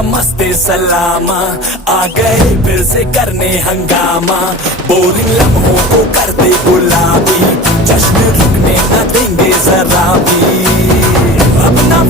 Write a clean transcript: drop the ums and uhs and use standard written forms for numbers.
नमस्ते सलामा, आ गए फिर से करने हंगामा। बोरिंग लम्हों को कर दे गुलाबी, जश्न रुकने न देंगे जरा भी। अब ना